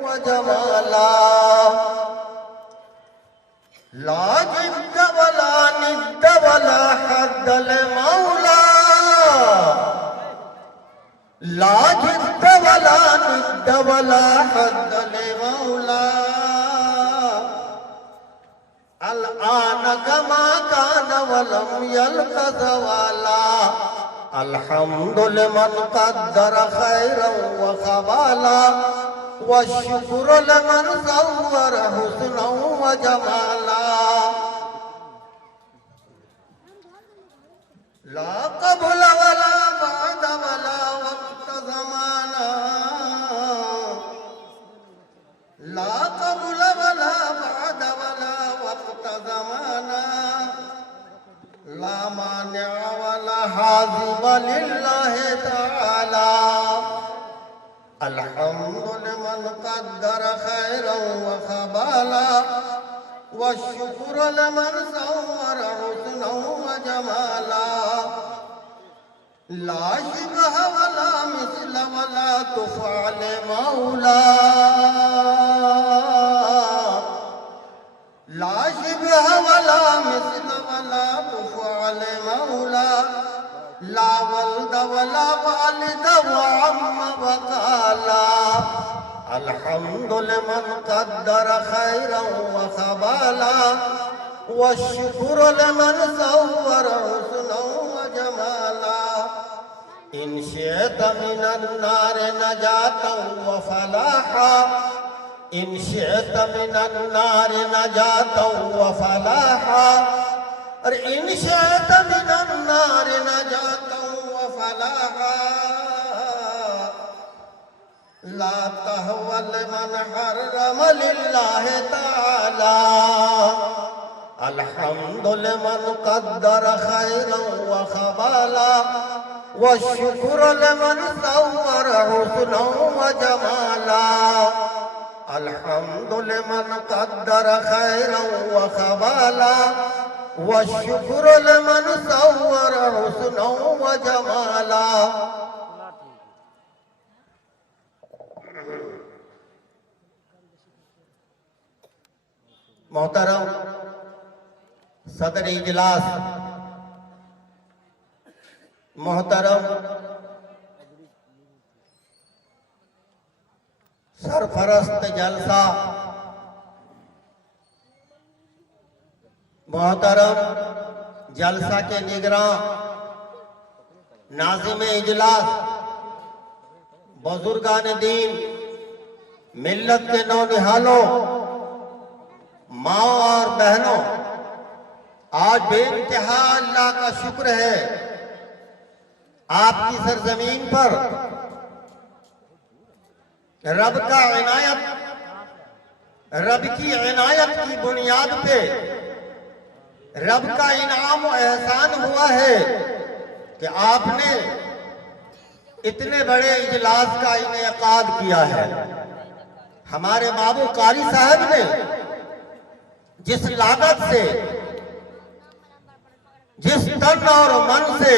वजमाला ला जिद्द वला निद्द वला हद्दल मौला ला जिद्द वला निद्द वला हद्दल मौला अल आन कमा कान वलम यल्का ज़वाला अल्हम्दु लिमन क़द्दर खैरन व ख़बाला वश्कुरु लिमन ज़व्वर हुस्नन व जमाला ला क़ब्ल वला बाद वला वक्त ज़माना ला क़ब्ल वला बाद वला वक्त ज़माना ला मानिअ वला हाज़िब लिल्लाहि तआला अल्हम्दु लिमन क़द्दर खैरन व ख़बाला वश्कुरु लिमन ज़व्वर हुस्नन व जमाला ला शिबह वला मिस्ल वला तुफ़अल मौला ला शिबह वला मिस्ल वला तुफ़अल मौला ला वल्द वला वालिद व अम्म व खाला अल्हम्दु लिमन क़द्दर खैरन व ख़बाला वश्कुरु लिमन ज़व्वर हुस्नन व जमाला इन शिअत मिनन नार नजातन व फलाहा इन शिअत मिनन नार नजातन व फलाहा और इन शिअत मिनन नार नजातन व फलाहा ला तहवल मन हर्रम लिल्लाहि तआला अल्हम्दु लिमन क़द्दर खैरन व ख़बाला वश्कुरु लिमन ज़व्वर हुस्नन व जमाला अल्हम्दु लिमन क़द्दर खैरन व ख़बाला वश्कुरु लिमन ज़व्वर हुस्नन व जमाला मोहतरम सदर इजलास, मोहतरम सरफरस्त जलसा, मोहतरम जलसा के निगरां, नाज़िम इजलास, बुजुर्गान दीन, मिल्लत के नौनिहालों, माओ और बहनों, आज बेइंतहा अल्लाह का शुक्र है आपकी सरजमीन पर रब की इनायत की बुनियाद पे रब का इनाम और एहसान हुआ है कि आपने इतने बड़े इजलास का इनेकाद किया है। हमारे बाबू कारी साहब ने जिस लागत से, जिस तन और मन से,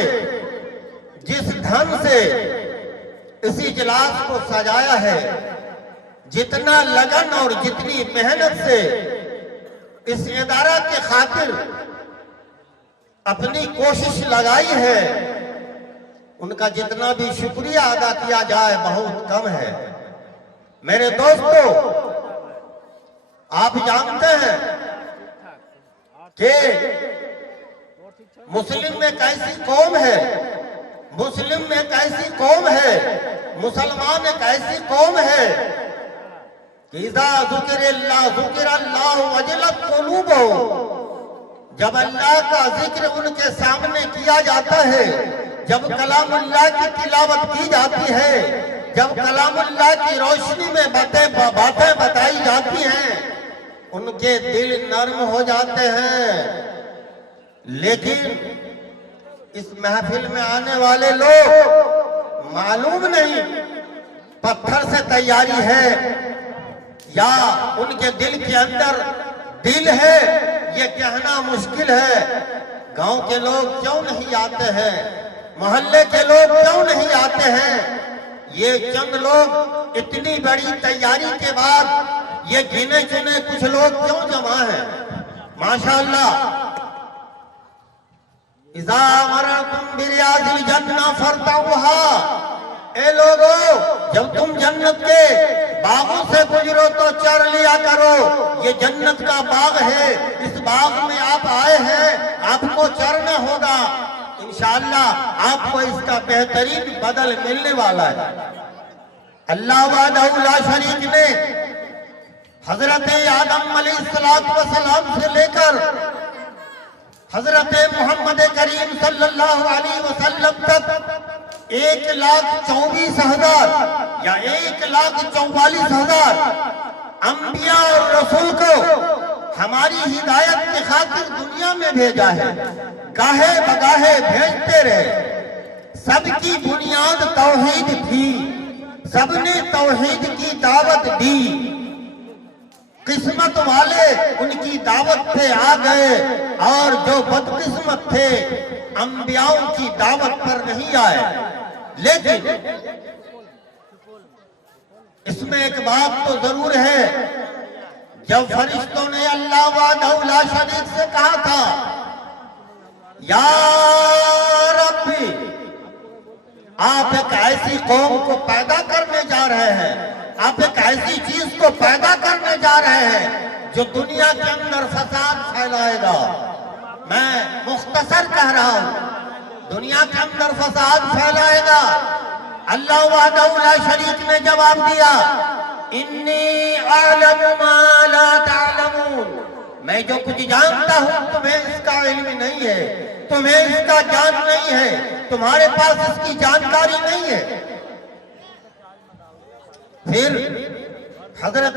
जिस धन से इस इजलास को सजाया है, जितना लगन और जितनी मेहनत से इस इदारा के खातिर अपनी कोशिश लगाई है, उनका जितना भी शुक्रिया अदा किया जाए बहुत कम है। मेरे दोस्तों, आप जानते हैं कि मुस्लिम में कैसी कौम है, मुस्लिम में कैसी कौम है, मुसलमान एक ऐसी कौम है कि इज़ा ज़ुकिरल्लाह ज़ुकिरल्लाहु वजलत क़ुलूबुहुम, जब अल्लाह का जिक्र उनके सामने किया जाता है, जब कलामुल्लाह की तिलावत की जाती है, जब कलामुल्लाह की रोशनी में बातें बताई जाती हैं, उनके दिल नर्म हो जाते हैं। लेकिन इस महफिल में आने वाले लोग मालूम नहीं पत्थर से तैयारी है या उनके दिल के अंदर दिल है, ये कहना मुश्किल है। गांव के लोग क्यों नहीं आते हैं, मोहल्ले के लोग क्यों नहीं आते हैं? ये चंद लोग इतनी बड़ी तैयारी के बाद ये गिने चुने कुछ लोग क्यों जमा हैं? माशाअल्लाह। इज़ा मररतुम बिरियादिल जन्नह फरतऊहा, ए लोगों जब तुम जन्नत के बागों से गुजरो तो चर लिया करो। ये जन्नत का बाग है, इस बाग में आप आए हैं, आपको चरना होगा। इंशाअल्लाह आपको इसका बेहतरीन बदल मिलने वाला है। अल्लाह वहदहु ला शरीक ने हजरत आदम अलैहिस्सलाम से लेकर हजरत मोहम्मद करीम सल्लल्लाहु अलैहि वसल्लम तक 1,24,000 या 1,44,000 अंबिया और रसूल को हमारी हिदायत के खातिर दुनिया में भेजा है। गाहे बगाहे भेजते रहे। सबकी बुनियाद तौहीद थी, सबने तौहीद की दावत दी। किस्मत वाले उनकी दावत पे आ गए और जो बदकिस्मत थे अंबियाओं की दावत पर नहीं आए। लेकिन इसमें एक बात तो जरूर है, जब फरिश्तों ने अल्लाह वहदहु ला शरीक से कहा था, या रब्बी, आप एक ऐसी कौम को पैदा करने जा रहे हैं, आप एक ऐसी चीज को पैदा करने जा रहे हैं जो दुनिया के अंदर फसाद फैलाएगा। मैं मुख्तसर कह रहा हूं, दुनिया के अंदर फसाद फैलाएगा। अल्लाह वहदहु ला शरीक ने जवाब दिया, इन्नी अअलमु मा ला तअलमून, मैं जो कुछ जानता हूं तुम्हें इसका इल्म नहीं है, तुम्हें इसका ज्ञान नहीं है, तुम्हारे पास इसकी जानकारी नहीं है। फिर हजरत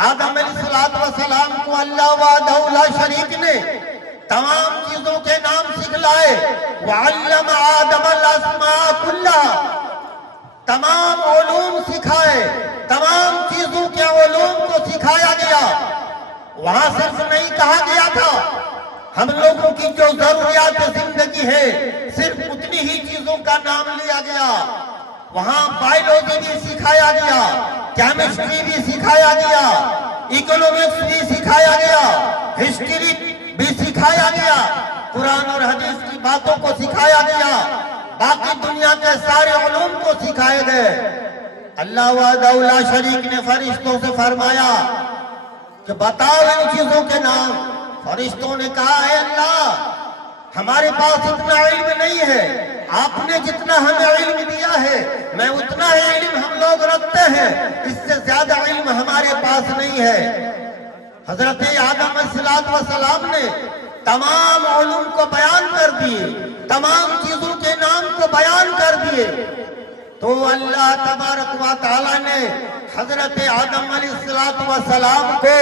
आदम अलैहिस्सलाम को अल्लाह वहदहु ला शरीक ने तमाम चीजों के नाम सिखलाए। वअल्लम आदम अल अस्मा कुल्लहा, तमाम उलूम सिखाए, तमाम चीजों के उलूम को सिखाया गया। वहां सिर्फ नहीं कहा गया था हम लोगों की जो जरूरियात जिंदगी है सिर्फ उतनी ही चीजों का नाम लिया गया। वहां बायोलॉजी भी सिखाया गया, केमिस्ट्री भी सिखाया गया, इकोनॉमिक्स भी सिखाया गया, हिस्ट्री भी सिखाया गया, कुरान और हदीस की बातों को सिखाया गया, बाकी दुनिया के सारे उलूम को सिखाए गए। अल्लाह वहदहु ला शरीक ने फरिश्तों से फरमाया कि बताओ इन चीजों के नाम। फरिश्तों ने कहा, है अल्लाह हमारे पास इतना इल्म नहीं है, आपने जितना हमें इल्म दिया है मैं उतना ही इल्म हम लोग रखते हैं, इससे ज्यादा इल्म हमारे पास नहीं है। हजरत आदम अलैहिस्सलाम ने तमाम उलूम को बयान कर दिए, तमाम चीजों के नाम को बयान कर दिए। तो अल्लाह तबारक व तआला ने हजरत आदम अलैहिस्सलाम को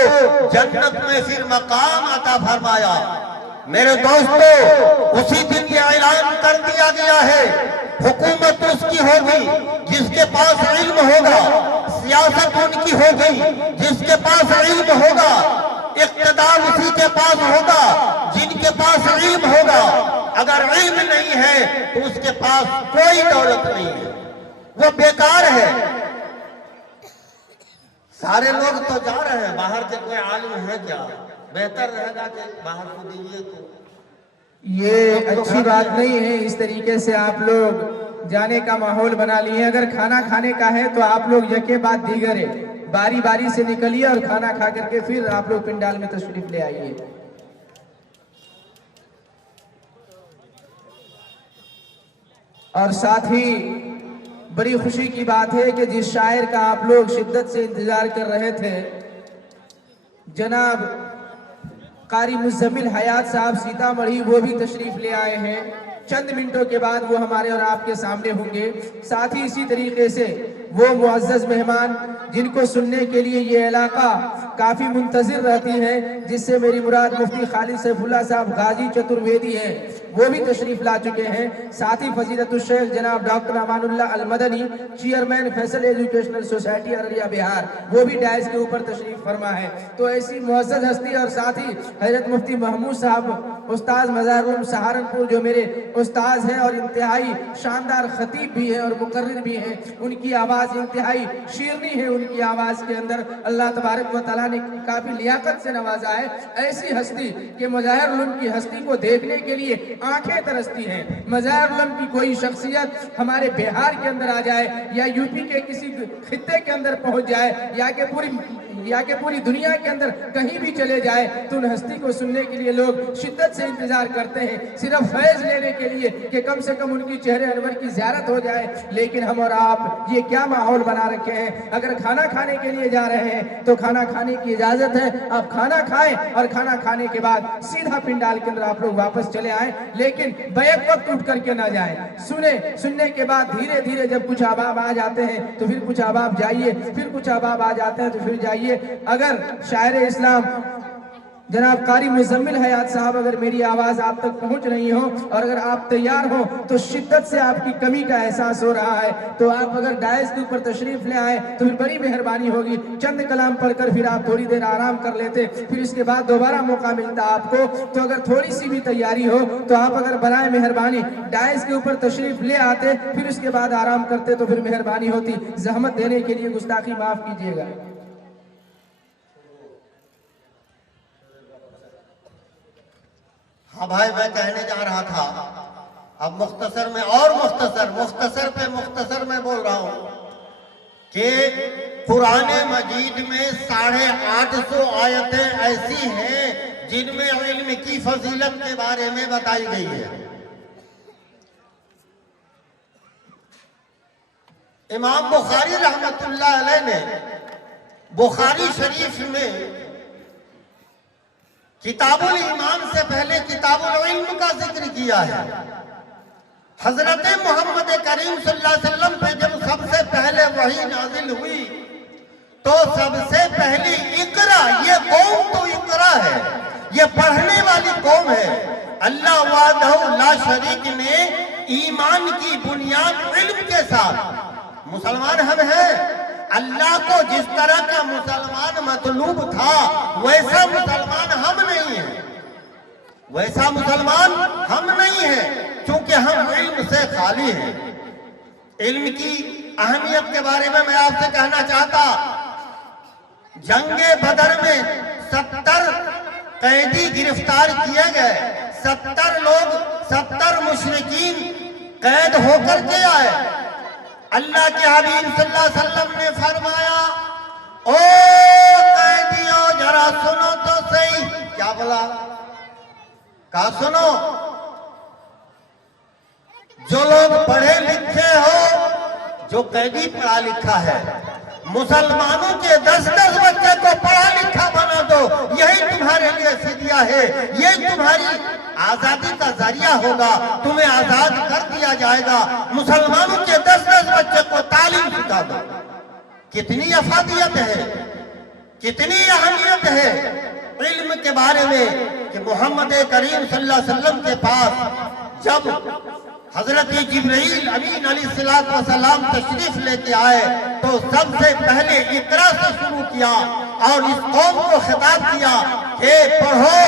जन्नत में फिर मकाम अता फरमाया। मेरे दोस्तों, उसी दिन ये ऐलान कर दिया गया है, हुकूमत उसकी होगी जिसके पास इल्म होगा, सियासत उनकी होगी जिसके पास इल्म होगा, इक़्तिदार उसी के पास होगा जिनके पास इल्म होगा। अगर इल्म नहीं है तो उसके पास कोई दौलत नहीं है, वो बेकार है। सारे लोग तो जा रहे हैं, बाहर के कोई आलिम है क्या? बेहतर रहेगा कि बाहर को दीजिए। तो ये अच्छी बात नहीं है, इस तरीके से आप लोग जाने का माहौल बना लिए। अगर खाना खाने का है तो आप लोग यके बाद दीगरे बारी बारी से निकलिए और खाना खा करके फिर आप लोग पिंडाल में तशरीफ ले आइए। और साथ ही बड़ी खुशी की बात है कि जिस शायर का आप लोग शिद्दत से इंतजार कर रहे थे, जनाब कारी मुज़म्मिल हयात साहब सीतामढ़ी, वो भी तशरीफ ले आए हैं। चंद मिनटों के बाद वो हमारे और आपके सामने होंगे। साथ ही इसी तरीके से वो मुअज़्ज़ज़ मेहमान जिनको सुनने के लिए ये इलाका काफ़ी मुंतज़िर रहती है, जिससे मेरी मुराद मुफ्ती खालिद सैफुल्लाह साहब गाजी चतुर्वेदी हैं, वो भी तशरीफ ला चुके हैं। साथ ही फजीलतुल शेख जनाब doctor Amanullah al Madani, chairman Faisal educational society Araria Bihar, वो भी डायस के ऊपर तशरीफ फरमा है। तो ऐसी मुअज़्ज़ज़ हस्ती और साथ ही हज़रत मुफ्ती महमूद साहब उस्ताद मज़ार-उल सहारनपुर, जो मेरे उस्ताद हैं और इंतहाई शानदार खतीब भी हैं और मुकर्रिर भी हैं, उनकी आवाज़ इंतहाई शीरनी है। उनकी आवाज़ के अंदर अल्लाह तबारक व तआला ने काफ़ी लियाकत से नवाजा है। ऐसी हस्ती कि मज़ाहिरुल उलूम की हस्ती को देखने के लिए आंखें तरसती हैं। मज़ाहिरुल उलूम की कोई शख्सियत हमारे बिहार के अंदर आ जाए या यूपी के किसी खित्ते के अंदर पहुंच जाए या कि पूरी दुनिया के अंदर कहीं भी चले जाए, तो उन हस्ती को सुनने के लिए लोग शिद्दत से इंतजार करते हैं, सिर्फ फैज़ लेने के लिए कि कम से कम उनकी चेहरे अनवर की ज़ियारत हो जाए। लेकिन हम और आप ये क्या माहौल बना रखे हैं। अगर खाना खाने के लिए जा रहे हैं तो खाना खाने की इजाज़त है, आप खाना खाएं और खाना खाने के बाद सीधा पिंडाल के अंदर आप लोग वापस चले आए, लेकिन बैक वक्त उठ करके ना जाएं। सुनने के बाद धीरे धीरे जब कुछ अहबाब आ जाते हैं तो फिर कुछ अहबाब जाइए, फिर कुछ अहबाब आ जाते हैं तो फिर जाइए। अगर शायर इस्लाम जनाब कारी मुज़म्मिल हयात साहब, अगर मेरी आवाज़ आप तक पहुंच रही हो और अगर आप तैयार हो तो शिद्दत से आपकी कमी का एहसास हो रहा है, तो आप अगर डायस के ऊपर तशरीफ ले आए तो फिर बड़ी मेहरबानी होगी। चंद कलाम पढ़कर फिर आप थोड़ी देर आराम कर लेते, फिर इसके बाद दोबारा मौका मिलता आपको। तो अगर थोड़ी सी भी तैयारी हो तो आप अगर बनाए मेहरबानी डायस के ऊपर तशरीफ ले आते, फिर उसके बाद आराम करते तो फिर मेहरबानी होती। जहमत देने के लिए गुस्ताखी माफ कीजिएगा। हाँ भाई, मैं कहने जा रहा था, अब मुख्तसर में और मुख्तसर पे मुख्तसर में बोल रहा हूं कि कुरान मजीद में 850 आयतें ऐसी हैं जिनमें इल्म की फजीलत के बारे में बताई गई है। इमाम बुखारी रहमतुल्लाह अलैह ने बुखारी शरीफ में किताबुल ईमान से पहले किताबुल इल्म का जिक्र किया है। हजरत मोहम्मद करीम सल्लल्लाहु अलैहि वसल्लम पे जब सबसे पहले वही नाजिल हुई तो सबसे पहली इकरा, ये कौम तो इकरा है, ये पढ़ने वाली कौम है। अल्लाह वहदहु ला शरीक ने ईमान की बुनियाद इल्म के साथ, मुसलमान हम हैं, अल्लाह को जिस तरह का मुसलमान मतलूब था वैसा मुसलमान हम नहीं है, वैसा मुसलमान हम नहीं है, क्योंकि हम इल्म से खाली हैं। इल्म की अहमियत के बारे में मैं आपसे कहना चाहता, जंगे बदर में 70 कैदी गिरफ्तार किए गए, 70 लोग, 70 मुशरिकीन कैद होकर के आए। अल्लाह के हबीब सल्लल्लाहु अलैहि वसल्लम ने फरमाया, ओ कैदियों जरा सुनो तो सही। क्या बोला? कहा सुनो, जो लोग पढ़े लिखे हो, जो कैदी पढ़ा लिखा है, मुसलमानों के 10-10 बच्चे को पढ़ा लिखा बना दो, यही तुम्हारे लिए फिदिया है, यही तुम्हारी आजादी का जरिया होगा, तुम्हें आजाद कर दिया जाएगा। मुसलमानों के 10-10 बच्चे को तालीम सिखा दो। कितनी अफादियत है, कितनी अहमियत है इल्म के बारे में कि मोहम्मद करीम सल्लल्लाहु अलैहि वसल्लम के पास जब हजरत जिब्रील अमीन अलैहिस्सलाम तशरीफ लेके आए तो सबसे पहले इकरा से शुरू किया और इस कौम को खिताब किया कि पढ़ो,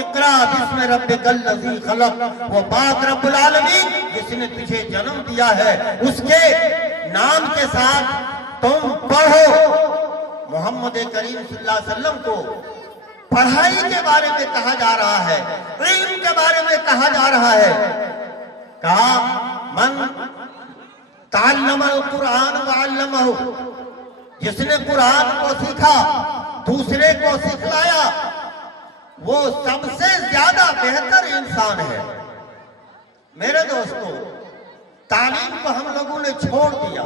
इकरा बिस्मि रब्बिकल लज़ी खलक, वो पाक रब्बुल आलमीन जिसने तुझे जन्म दिया है उसके नाम के साथ तुम पढ़ो। मोहम्मद करीम सल्लल्लाहु अलैहि वसल्लम को पढ़ाई के बारे में कहा जा रहा है, इल्म के बारे में कहा जा रहा है। कहा मन तअल्लमल कुरान व अल्लमहु, जिसने कुरान को सीखा दूसरे को सिखलाया वो सबसे ज्यादा बेहतर इंसान है। मेरे दोस्तों, तालीम को हम लोगों ने छोड़ दिया।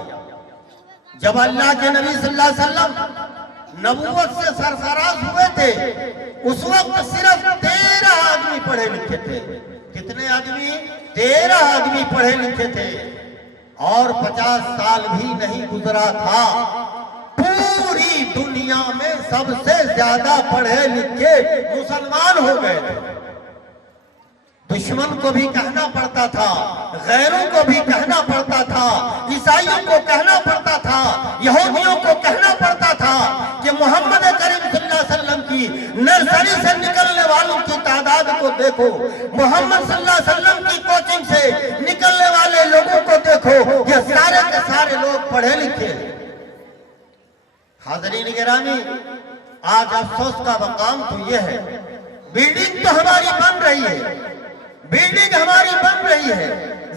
जब अल्लाह के नबी सल्लल्लाहु अलैहि वसल्लम नबूवत से सरफराज हुए थे उस वक्त सिर्फ 13 आदमी पढ़े लिखे थे। कितने आदमी? 13 आदमी पढ़े लिखे थे। और 50 साल भी नहीं गुजरा था, पूरी दुनिया में सबसे ज्यादा पढ़े लिखे मुसलमान हो गए थे। दुश्मन को भी कहना पड़ता था, गैरों को भी कहना पड़ता था, ईसाइयों को कहना पड़ता था, यहूदियों को कहना पड़ता था कि मोहम्मद करीम सल्लल्लाहु अलैहि वसल्लम की नर्सरी से निकलने वालों की तादाद को देखो, मोहम्मद सल्लल्लाहु अलैहि वसल्लम की कोचिंग से निकलने वाले लोगों को देखो, ये सारे के सारे लोग पढ़े लिखे। हाज़रीन गिरामी, आज अफसोस का मकाम तो यह है, बिल्डिंग तो हमारी बन रही है, बिल्डिंग हमारी बन रही है,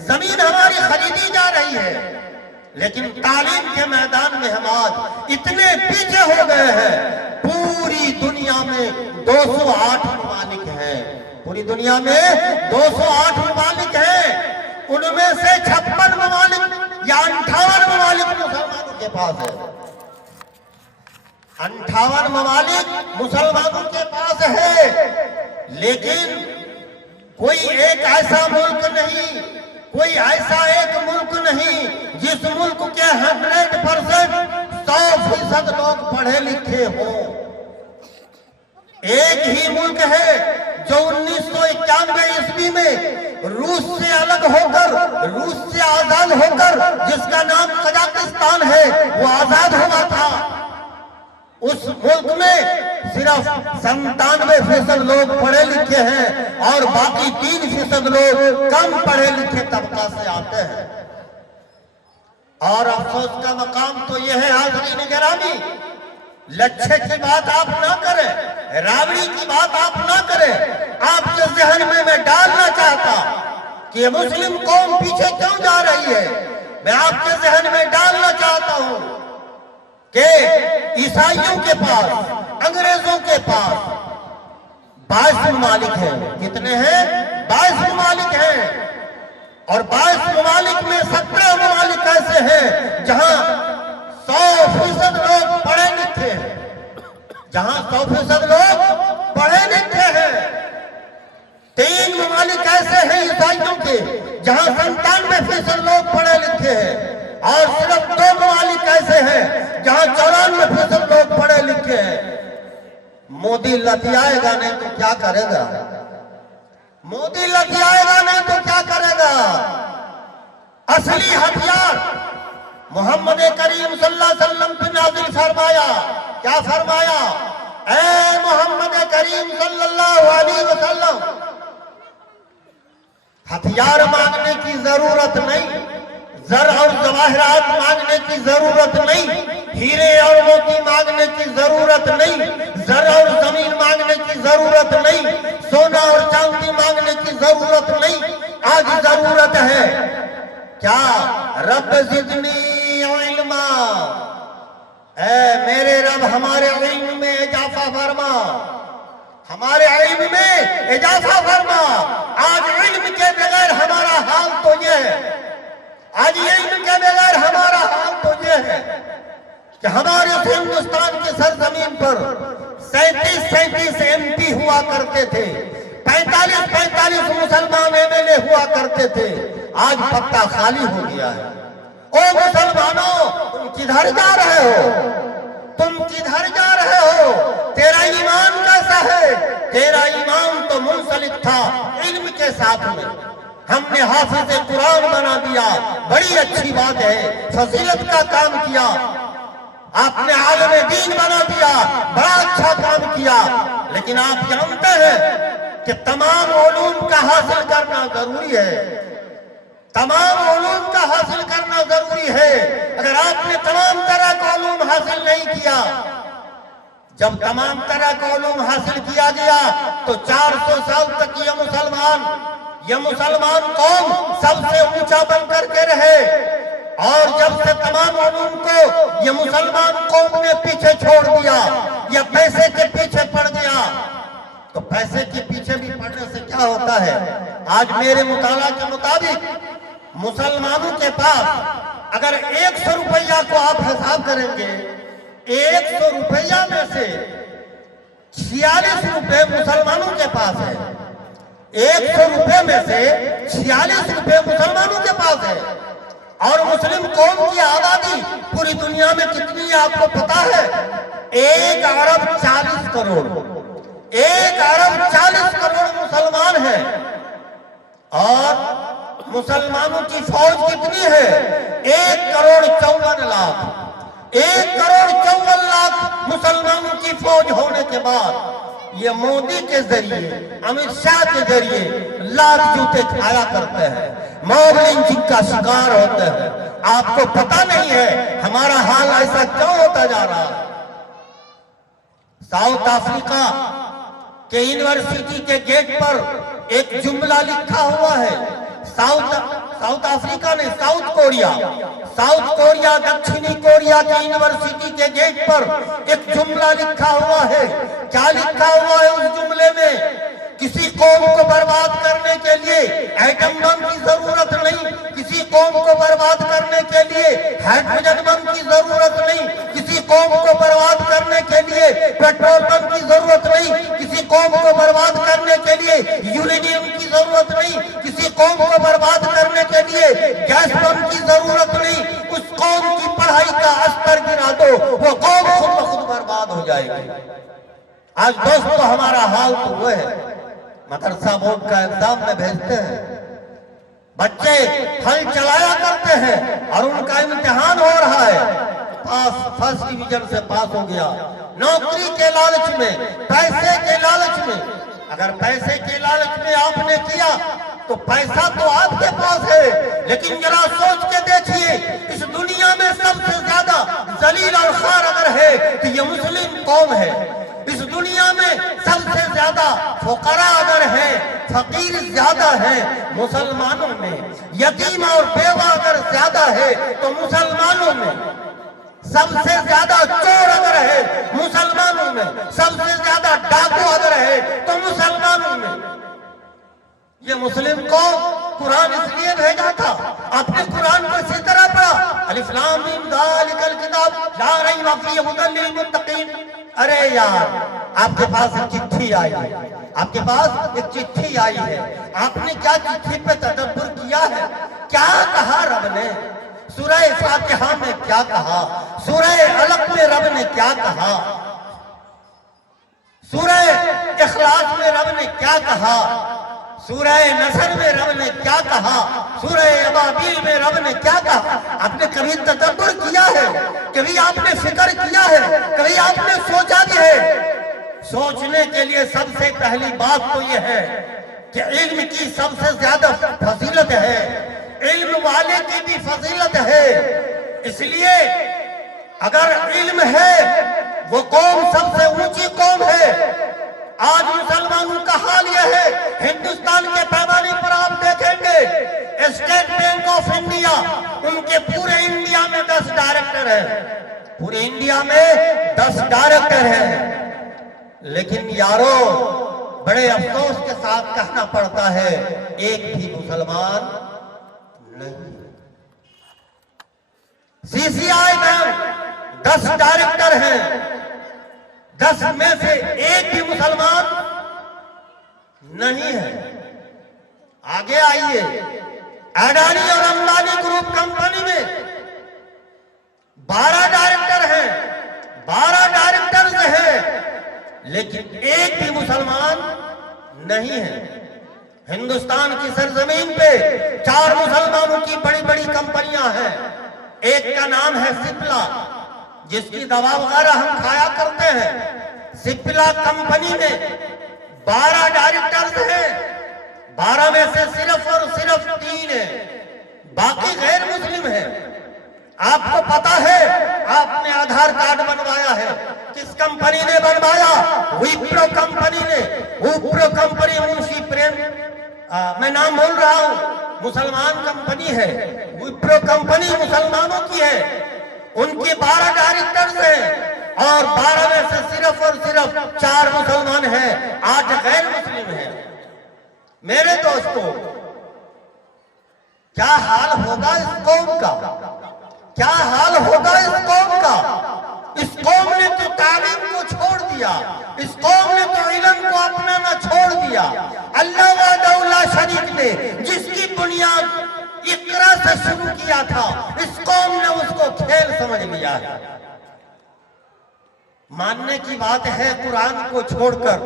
जमीन हमारी खरीदी जा रही है, लेकिन तालीम के मैदान में हम आज इतने पीछे हो गए हैं। पूरी दुनिया में 208 ममालिक हैं, पूरी दुनिया में 208 ममालिक हैं, उनमें से 56 ममालिक या 58 ममालिक मुसलमानों के पास है। 58 ममालिक मुसलमानों के पास है, लेकिन कोई एक ऐसा मुल्क नहीं, कोई ऐसा एक मुल्क नहीं जिस मुल्क के 100% 100% लोग पढ़े लिखे हों। एक ही मुल्क है जो 1991 ईस्वी में रूस से अलग होकर, रूस से आजाद होकर, जिसका नाम कजाकिस्तान है, वो आजाद हुआ था। उस मुल्क में सिर्फ 97% लोग पढ़े लिखे हैं और बाकी 3% लोग कम पढ़े लिखे तबका से आते हैं। और अफसोस का मकाम तो यह है हाज़रीन गिरामी, लच्छे की बात आप ना करें, राबड़ी की बात आप ना करें। आपके जहन में मैं डालना चाहता कि मुस्लिम कौम पीछे क्यों जा रही है, मैं आपके जहन में डालना चाहता हूं कि ईसाइयों के पास, अंग्रेजों के पास 22 ममालिक हैं। कितने हैं? 22 ममालिक हैं। और 22 ममालिक में 17 ममालिक ऐसे हैं जहां 100% लोग पढ़े लिखे हैं, जहां 100% लोग पढ़े लिखे हैं। 3 ममालिक ऐसे हैं ईसाइयों के जहां 97% लोग पढ़े लिखे हैं, और सिर्फ 2 ममालिक ऐसे हैं जहां 94% लोग पढ़े लिखे हैं। मोदी लतियाएगा नहीं तो क्या करेगा? मोदी लतियाएगा नहीं तो क्या करेगा? असली हथियार मोहम्मद करीम सल्लल्लाहु अलैहि वसल्लम पे नाज़िल फरमाया। क्या फरमाया? ऐ मोहम्मद करीम सल्लल्लाहु अलैहि वसल्लम, हथियार मांगने की जरूरत नहीं, जर और जवाहरात मांगने की जरूरत नहीं, हीरे और मोती मांगने की जरूरत नहीं, जर और जमीन मांगने की जरूरत नहीं, सोना और चांदी मांगने की जरूरत नहीं। आज जरूरत है क्या? रब जिदनी इल्मा, ऐ मेरे रब हमारे इल्म में इजाफा फरमा, हमारे इल्म में इजाफा फरमा। आज इल्म के बगैर हमारा हाल तो ये है, आज इल्म के बगैर हमारा हाल तो ये है कि हमारे हिंदुस्तान की सरजमीन पर 37 MP हुआ करते थे, 45 मुसलमान MLA हुआ करते थे। आज पत्ता खाली हो गया है। ओ मुसलमानों, तुम किधर जा रहे हो? तुम किधर जा रहे हो? तेरा ईमान कैसा है? तेरा ईमान तो मुंसलिक था इल्म के साथ में। हमने हाफिज कुरान बना दिया, बड़ी अच्छी बात है, फजीलत का काम किया। आपने आलिम दीन बना दिया, बड़ा अच्छा काम किया। लेकिन आप जानते हैं कि तमाम उलूम का हासिल करना जरूरी है, तमाम उलूम का हासिल करना जरूरी है। अगर आपने तमाम तरह का उलूम हासिल नहीं किया, जब तमाम तरह का उलूम हासिल किया गया तो 400 साल तक ये मुसलमान कौम सबसे ऊंचा बन करके रहे। और जब से तमाम उलूम को ये मुसलमान कौम ने पीछे छोड़ दिया, या पैसे के पीछे पड़ गया, तो पैसे के पीछे भी पड़ने से क्या होता है? आज मेरे मुताला के मुताबिक मुसलमानों के पास अगर 100 रुपया को आप हिसाब करेंगे, 100 रुपया में से 46 रुपए मुसलमानों के पास है। 100 रुपए में से 46 रुपए मुसलमानों के पास है। और मुस्लिम कौम की आबादी पूरी दुनिया में कितनी है आपको पता है? 1 अरब 40 करोड़, 1 अरब 40 करोड़ मुसलमान हैं। और मुसलमानों की फौज कितनी है? 1 करोड़ 54 लाख। 1 करोड़ 54 लाख मुसलमानों की फौज होने के बाद ये मोदी के जरिए, अमित शाह के जरिए लाख जूते खाया करते हैं, मॉब लिंचिंग का शिकार होते हैं। आपको पता नहीं है हमारा हाल ऐसा क्यों होता जा रहा है? साउथ अफ्रीका के यूनिवर्सिटी के गेट पर एक जुमला लिखा हुआ है। साउथ अफ्रीका ने साउथ कोरिया दक्षिणी कोरिया की यूनिवर्सिटी के गेट पर एक जुमला लिखा हुआ है। क्या लिखा हुआ है उस जुमले में? किसी कौम को बर्बाद करने के लिए एटम बम की जरूरत नहीं, किसी कौम को बर्बाद करने के लिए हाइड्रोजन बम की जरूरत नहीं, किसी कौम को बर्बाद करने के लिए पेट्रोल बम की जरूरत नहीं, किसी कौम को बर्बाद करने के लिए यूरेनियम की जरूरत नहीं, किसी कौम को बर्बाद करने के लिए गैस बम की जरूरत नहीं। उस कौम की पढ़ाई का स्तर गिरा दो, वो कौम खुद ब खुद बर्बाद हो जाएगी। आज दोस्तों हमारा हाल तो वो है, मदरसा बोर्ड का एग्जाम में भेजते हैं, बच्चे हल चलाया करते हैं और उनका इम्तिहान हो रहा है, पास फर्स्ट डिवीजन से पास हो गया। नौकरी के लालच में, पैसे के लालच में, अगर पैसे के लालच में आपने किया तो पैसा तो आपके पास है, लेकिन जरा सोच के देखिए इस दुनिया में सबसे ज्यादा जलील और खार अगर है तो ये मुस्लिम कौम है। इस दुनिया में सबसे ज्यादा फुकरा अगर है, फकीर ज्यादा है मुसलमानों में, यतीम और बेवा अगर ज्यादा है तो मुसलमानों में, सबसे ज्यादा चोर अगर है मुसलमानों में, सबसे ज्यादा डाकू अगर है तो मुसलमानों में। ये मुस्लिम को कुरान इसलिए भेजा था, आपने कुरान को इसी तरह पढ़ा, अलिफ लाम मीम ज़ालिकल किताब ला रैब फीहि हुदल लिल मुत्तकीन। अरे यार, आपके पास एक चिट्ठी आई है, आपके पास एक चिट्ठी आई है, आपने क्या चिट्ठी पे तदब्बुर किया है? क्या कहा रब ने? सूरह फातिहा में क्या कहा? सूरह अलक में रब ने क्या कहा? सूरह इखलास में रब ने क्या कहा? सूरह नसर में रब ने क्या कहा? सूरह अबाबील में रब ने क्या कहा? आपने कभी तदब्बुर किया है? कभी आपने फिक्र किया है? कभी आपने सोचा भी है? सोचने के लिए सबसे पहली बात तो यह है कि इल्म की सबसे ज्यादा फजीलत है, इल्म वाले की भी फजीलत है। इसलिए अगर इल्म है वो कौम सबसे ऊंची कौम है। आज मुसलमानों का हाल यह है, हिंदुस्तान के पैमाने पर आप देखेंगे स्टेट बैंक ऑफ इंडिया, उनके पूरे इंडिया में 10 डायरेक्टर हैं, पूरे इंडिया में 10 डायरेक्टर हैं। लेकिन यारो बड़े अफसोस के साथ कहना पड़ता है एक भी मुसलमान नहीं। सीसीआई में 10 डायरेक्टर हैं, 10 में से एक भी मुसलमान नहीं है। आगे आइए, अडानी और अंबानी ग्रुप कंपनी में 12 डायरेक्टर हैं, 12 डायरेक्टर्स हैं, लेकिन एक भी मुसलमान नहीं है। हिंदुस्तान की सरजमीन पे 4 मुसलमानों की बड़ी बड़ी कंपनियां हैं। एक का नाम है सिप्ला, जिसकी दवा वगैरह हम खाया करते हैं। सिप्ला कंपनी में 12 डायरेक्टर्स हैं, 12 में से सिर्फ और सिर्फ 3 है, बाकी गैर मुस्लिम है। आपको पता है, आपने आधार कार्ड बनवाया है, किस कंपनी ने बनवाया? विप्रो कंपनी ने। विप्रो कंपनी मुंशी प्रेम, मैं नाम बोल रहा हूं, मुसलमान कंपनी है। विप्रो कंपनी मुसलमानों की है, उनके 12 डायरेक्टर्स हैं और 12 में से सिर्फ और सिर्फ 4 मुसलमान हैं, 8 गैर मुस्लिम हैं। मेरे दोस्तों, क्या हाल होगा इस कौम का? क्या हाल होगा इस कौम का? इस कौम ने तो तालीम को छोड़ दिया, इस कौम ने तो इल्म को अपनाना छोड़ दिया। अल्लाह वहदहू ला शरीक ने जिसकी बुनियाद इकरा से शुरू किया था, इस कौम ने उसको खेल समझ लिया है। मानने की बात है कुरान को छोड़कर,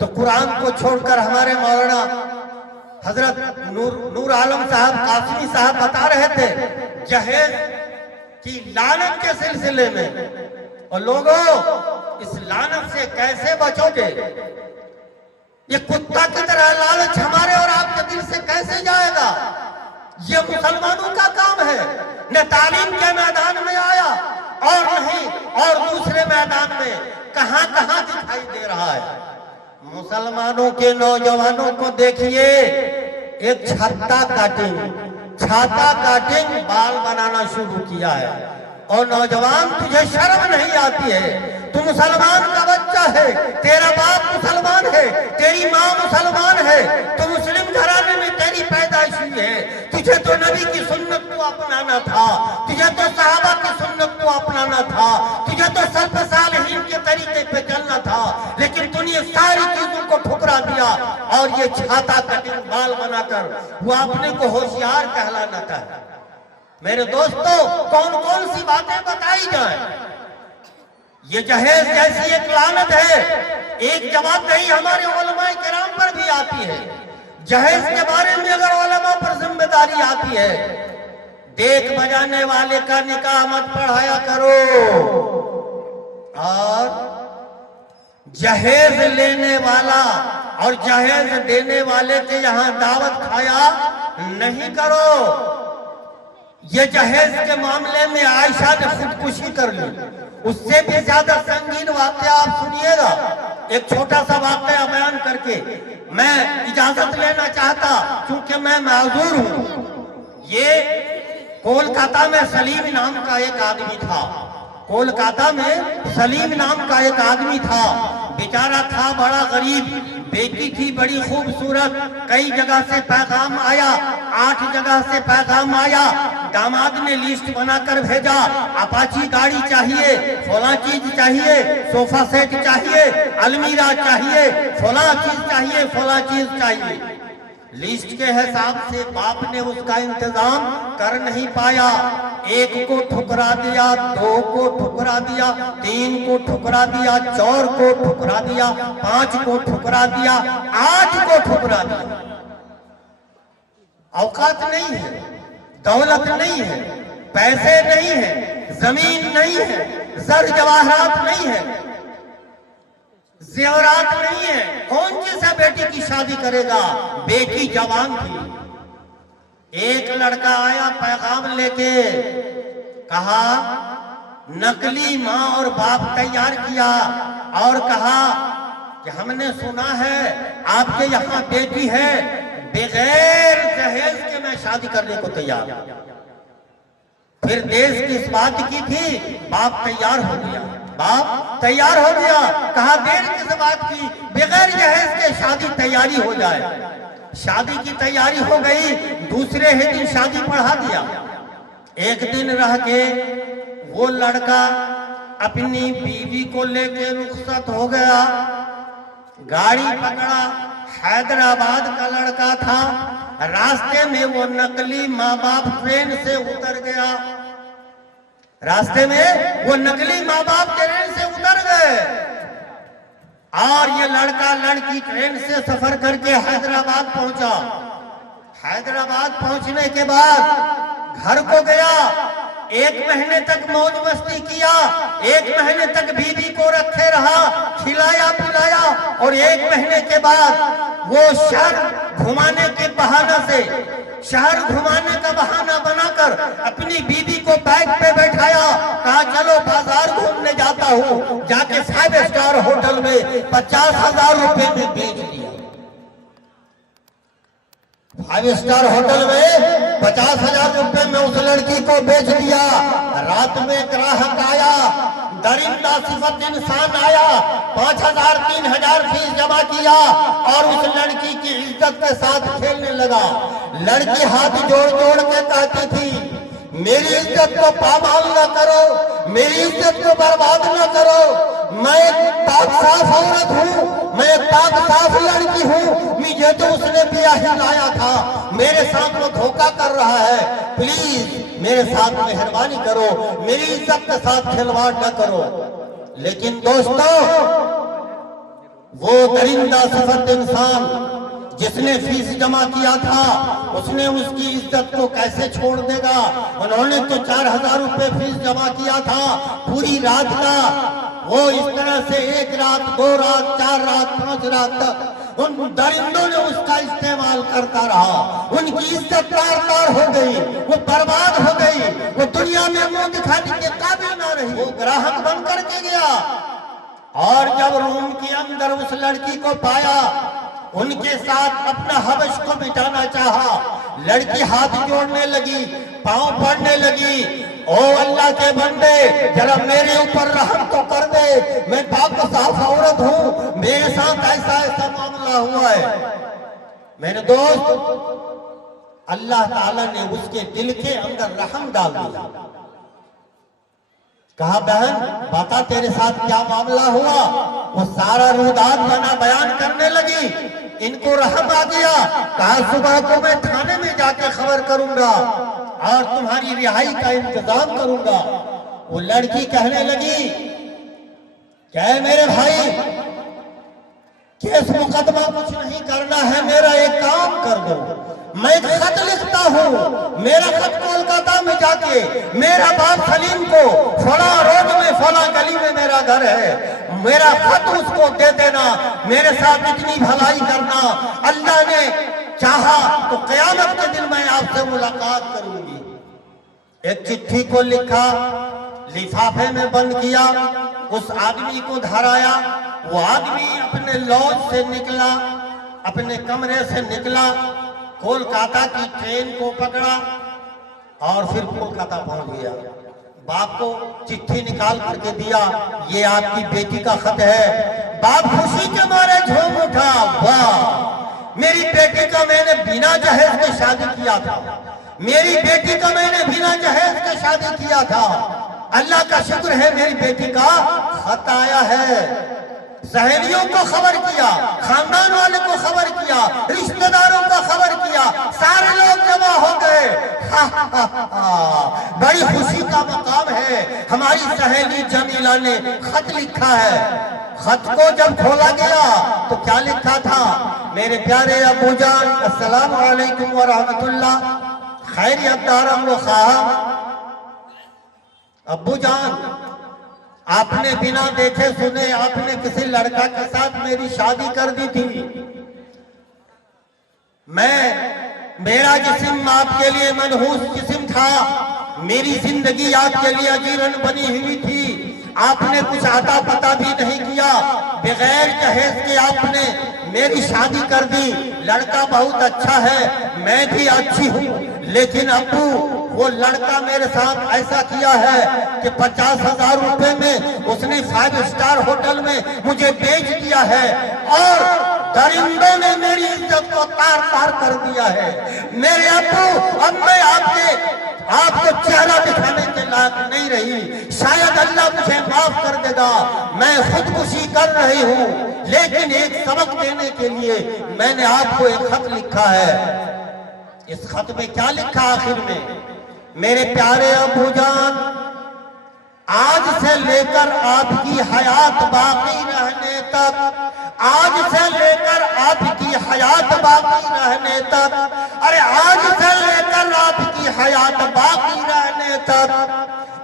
तो कुरान को छोड़कर हमारे मौलाना हजरत नूर आलम साहब कासमी साहब बता रहे थे जहेज की लानत के सिलसिले में। और लोगों, इस लानत से कैसे बचोगे? ये कुत्ता की तरह लालच हमारे और आपके दिल से कैसे जाएगा? ये मुसलमानों का काम है। न तालीम के मैदान में आया और नहीं और दूसरे मैदान में कहां कहां दिखाई दे रहा है। मुसलमानों के नौजवानों को देखिए, एक छाता काटिंग बाल बनाना शुरू किया है। और नौजवान, तुझे शर्म नहीं आती है? तू मुसलमान का बच्चा है, तेरा बाप मुसलमान है, तेरी माँ मुसलमान है, तो मुस्लिम घराने में तेरी पैदाइश हुई है। तुझे तो नबी की सुन्नत को अपनाना था, तुझे तो सहाबा की सुन्नत को अपनाना था, तुझे तो सल्फ सालिहीन के तरीके पे चलना था, लेकिन तूने ये सारी चीजों को ठुकरा दिया और ये छाता कटिंग बाल बनाकर वो अपने को होशियार कहलाना था। मेरे दोस्तों, कौन कौन सी बातें बताई जाएं? ये जहेज जैसी एक लानत है, एक जवाब नहीं हमारे उलमाए किराम पर भी आती है। जहेज के बारे में अगर उलमा पर जिम्मेदारी आती है, देख बजाने वाले का निकाह मत पढ़ाया करो, और जहेज लेने वाला और जहेज देने वाले के यहाँ दावत खाया नहीं करो। ये जहेज के मामले में आयशा ने खुदकुशी कर ली, उससे भी ज्यादा संगीन वाकया आप सुनिएगा। एक छोटा सा वाकया बयान करके मैं इजाजत लेना चाहता, क्योंकि मैं माजूर हूं। ये कोलकाता में सलीम नाम का एक आदमी था। कोलकाता में सलीम नाम का एक आदमी था, बेचारा था बड़ा गरीब, बेटी थी बड़ी खूबसूरत। कई जगह से पैगाम आया, 8 जगह से पैगाम आया। दामाद ने लिस्ट बनाकर भेजा, अपाची गाड़ी चाहिए, फला चीज चाहिए, सोफा सेट चाहिए, अलमीरा चाहिए, फला चीज चाहिए, फला चीज चाहिए। लिस्ट के हिसाब से बाप ने उसका इंतजाम कर नहीं पाया। 1 को ठुकरा दिया, 2 को ठुकरा दिया, 3 को ठुकरा दिया, 4 को ठुकरा दिया, 5 को ठुकरा दिया, 8 को ठुकरा दिया। औकात नहीं है, दौलत नहीं है, पैसे नहीं है, जमीन नहीं है, जर जवाहरात नहीं है, जेवरात नहीं है। कौन जैसा बेटी की शादी करेगा? बेटी जवान थी। एक लड़का आया पैगाम लेके, कहा नकली माँ और बाप तैयार किया और कहा कि हमने सुना है आपके यहाँ बेटी है, बगैर दहेज के मैं शादी करने को तैयार। फिर देश की इस बात की थी, बाप तैयार हो गया, बाप तैयार हो गया। कहा देर किस बात की, बगैर जहेज के शादी तैयारी हो जाए। शादी की तैयारी हो गई, दूसरे ही दिन शादी पढ़ा दिया। एक दिन रह के वो लड़का अपनी बीवी को लेके रुखसत हो गया, गाड़ी पकड़ा। हैदराबाद का लड़का था, रास्ते में वो नकली माँ बाप ट्रेन से उतर गया। रास्ते में वो नकली माँ बाप ट्रेन से उतर गए और ये लड़का लड़की ट्रेन से सफर करके हैदराबाद पहुंचा। हैदराबाद पहुंचने के बाद घर को गया, 1 महीने तक मौज मस्ती किया, 1 महीने तक बीवी को रखे रहा, खिलाया पिलाया। और 1 महीने के बाद वो शहर घुमाने के बहाना से, शहर घुमाने का बहाना बनाकर अपनी बीवी को बैग पे बैठाया, कहा चलो बाजार घूमने जाता हूँ। जाके 5 स्टार होटल में 50,000 रुपए में बेच दिया। 5 स्टार होटल में 50,000 रुपए में उस लड़की को बेच दिया। रात में ग्राहक आया, दरिंदा सिफत इंसान आया, 5,000 3,000 फीस जमा किया और उस लड़की की इज्जत के साथ खेलने लगा। लड़की हाथ जोड़ जोड़ के कहती थी मेरी इज्जत को पामाल न करो, मेरी इज्जत को बर्बाद न करो। मैं एक पाक साफ औरत हूँ, मैं एक पाक साफ लड़की हूँ। मुझे तो उसने ब्याह ही लाया था, मेरे साथ वो धोखा कर रहा है। प्लीज मेरे साथ मेहरबानी करो, मेरी इज्जत के साथ खिलवाड़ न करो। लेकिन दोस्तों, वो दरिंदा सिफत इंसान जिसने फीस जमा किया था, उसने उसकी इज्जत को कैसे छोड़ देगा। उन्होंने तो 4000 रुपए फीस जमा किया था पूरी रात का। वो इस तरह से 1 रात, 2 रात, 4 रात, 5 रात तक उन दरिंदों ने उसका इस्तेमाल करता रहा। उनकी इज्जत तार तार हो गई, वो बर्बाद हो गई, वो दुनिया में मुंह दिखाने के काबिल ना रही। वो ग्राहक बन करके गया। और जब रूम के अंदर उस लड़की को पाया, उनके साथ अपना हवस को मिटाना चाहा। लड़की हाथ जोड़ने लगी, पांव पड़ने लगी। ओ अल्लाह के बंदे, जरा मेरे ऊपर रहम तो कर दे, मैं पाक साफ औरत हूँ, मेरे साथ ऐसा ऐसा मामला हुआ है। मेरे दोस्त, अल्लाह ताला ने उसके दिल के अंदर रहम डाल दिया। कहा, बहन बता तेरे साथ क्या मामला हुआ। वो सारा रुदात बना बयान करने लगी। इनको रहम आ गया। कहा, सुबह को मैं थाने में जाके खबर करूंगा और तुम्हारी रिहाई का इंतजाम करूंगा। वो लड़की कहने लगी, क्या मेरे भाई, केस मुकदमा कुछ नहीं करना है, मेरा एक काम कर दो। मैं खत लिखता हूँ, मेरा खत कोलकाता में जाके मेरा बाप सलीम को फला रोड में फला गली में मेरा घर है, मेरा खत उसको दे देना, मेरे साथ इतनी भलाई करना। अल्लाह ने चाहा तो क़यामत के दिन मैं आपसे मुलाकात करूंगी। एक चिट्ठी को लिखा, लिफाफे में बंद किया, उस आदमी को धराया। वो आदमी अपने लॉज से निकला, अपने कमरे से निकला, कोलकाता की ट्रेन को पकड़ा और फिर कोलकाता पहुंच गया। बाप को चिट्ठी निकाल करके दिया, ये आपकी बेटी का खत है। बाप खुशी के मारे झूम उठा, वाह, मेरी बेटी का मैंने बिना जहेज के शादी किया था, मेरी बेटी का मैंने बिना जहेज के शादी किया था। अल्लाह का शुक्र है मेरी बेटी का खत आया है। सहेलियों को खबर किया, खानदान वाले को खबर किया, रिश्तेदारों को खबर किया, सारे लोग जमा हो गए। बड़ी खुशी का मकाम है। हमारी सहेली जमीला ने खत लिखा है। खत को जब खोला गया तो क्या लिखा था, मेरे प्यारे अबू जान, अस्सलाम वालेकुम व रहमतुल्लाह, खैरियत दारम व खाम। अबू जान, आपने बिना देखे सुने आपने किसी लड़का के साथ मेरी शादी कर दी थी। मेरा जिस्म आपके लिए मनहूस जिस्म था, मेरी जिंदगी आपके लिए अजीरन बनी हुई थी। आपने कुछ आता पता भी नहीं किया, बगैर जहेज के आपने मेरी शादी कर दी। लड़का बहुत अच्छा है, मैं भी अच्छी हूँ, लेकिन अब्बू वो लड़का मेरे साथ ऐसा किया है कि 50,000 रुपए में उसने 5 स्टार होटल में मुझे बेच दिया है और दरिंदों ने मेरी इज्जत को तार तार कर दिया है। मेरे अब्बू, अब मैं आपको चेहरा दिखाने के लायक नहीं रही। शायद अल्लाह मुझे माफ कर देगा, मैं खुदकुशी कर रही हूँ, लेकिन एक सबक देने के लिए मैंने आपको एक खत लिखा है। इस खत में क्या लिखा आखिर में, मेरे प्यारे अबू जान, आज से लेकर आपकी हयात बाकी रहने तक, आज से लेकर आपकी हयात बाकी रहने तक, अरे आज से लेकर आपकी हयात बाकी रहने तक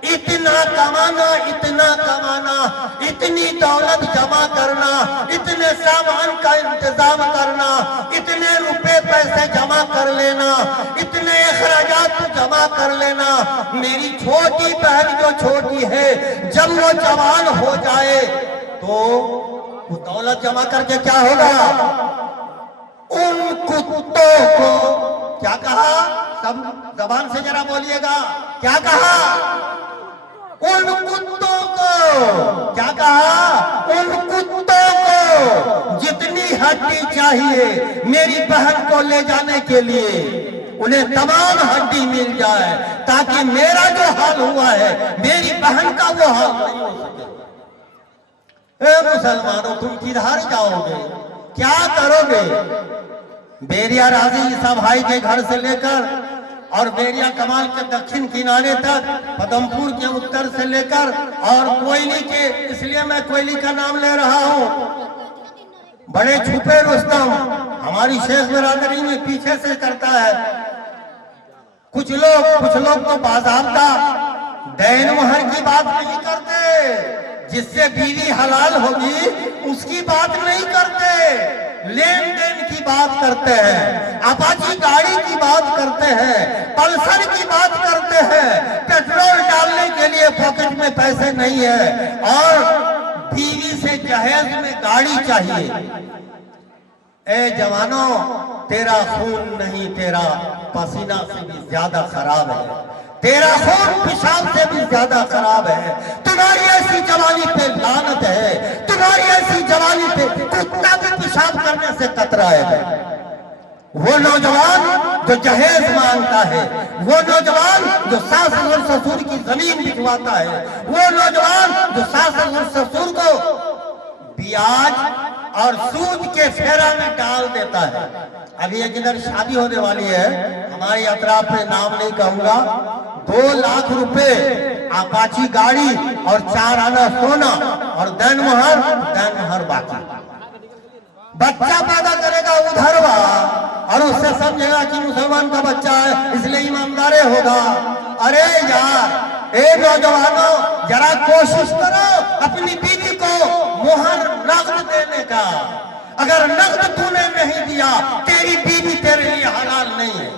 इतना कमाना, इतना कमाना, इतनी दौलत जमा करना, इतने सामान का इंतजाम करना, इतने रुपए पैसे जमा कर लेना, इतने अखराजात जमा कर लेना। मेरी छोटी बहन जो छोटी है, जब वो जवान हो जाए तो वो दौलत जमा करके क्या होगा, उन कुत्तों को, क्या कहा, सब जबान से जरा बोलिएगा, क्या कहा, उन कुत्तों को, क्या कहा, उन कुत्तों को जितनी हड्डी चाहिए मेरी बहन को ले जाने के लिए, उन्हें तमाम हड्डी मिल जाए, ताकि मेरा जो हाल हुआ है मेरी बहन का वो हाल नहीं हो सके। ए मुसलमानों, तुम किधर जाओगे, क्या करोगे? बेरिया राजी ईसा भाई के घर से लेकर और बेरिया कमाल के दक्षिण किनारे तक, पदमपुर के उत्तर से लेकर और कोयली के, इसलिए मैं कोयली का नाम ले रहा हूं, बड़े छुपे रुस्तम हमारी शेख बिरादरी में पीछे से करता है। कुछ लोग तो बाज़ाब्ता दैन महर की बात नहीं करते, जिससे बीवी हलाल होगी उसकी बात नहीं करते, लेन देन की बात करते हैं, अपाची गाड़ी की बात करते हैं, पल्सर की बात करते हैं, पेट्रोल डालने के लिए पॉकेट में पैसे नहीं है और बीवी से जहेज में गाड़ी चाहिए। ए जवानों, तेरा खून नहीं, तेरा पसीना से भी ज्यादा खराब है, तेरा खून पेशाब से भी ज्यादा खराब है। तुम्हारी ऐसी जवानी पे लानत है, तुम्हारी ऐसी जवानी पे कुत्ता भी पेशाब करने से कतरा है। वो नौजवान जो जहेज मांगता है, वो नौजवान जो सास और ससुर की जमीन बिकवाता है, वो नौजवान जो सास और ससुर को ब्याज और सूद के फेरा में डाल देता है। अभी एक इधर शादी होने वाली है, हमारी अतराफ में नाम नहीं कहूंगा, 2 लाख रुपए अपाची गाड़ी और 4 आना सोना और दैन महर बाकी। बच्चा पैदा करेगा उधरवा और उससे समझेगा कि मुसलमान का बच्चा है इसलिए ईमानदार होगा। अरे यार, ए नौजवानों, जरा कोशिश करो अपनी बीवी को मोहर नगद देने का। अगर नगद तूने नहीं दिया, तेरी बीवी तेरे लिए हलाल नहीं है,